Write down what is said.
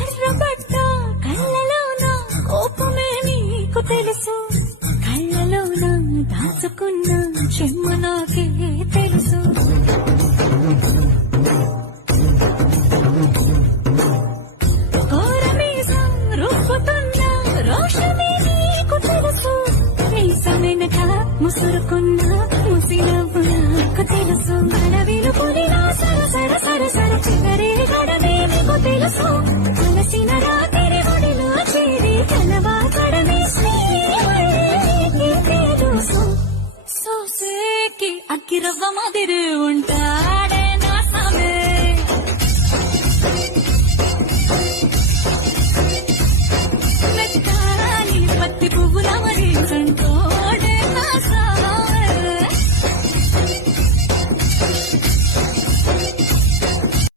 ఎర్రబడ్డ కళ్ళలోన కోపమే నీకు తెలుసు, కళ్ళలోన దాచుకున్న చెమ్మ నాకే తెలుసు. కోరమీసం రూపుతున్న రోషమే నీకు తెలుసు, మీసమెనక ముసురుకున్న ముసినవ్వు నాకు తెలుసు. అడవిలు పులినా సర సర సర సర చివరి గడమే మీకు తెలుసు.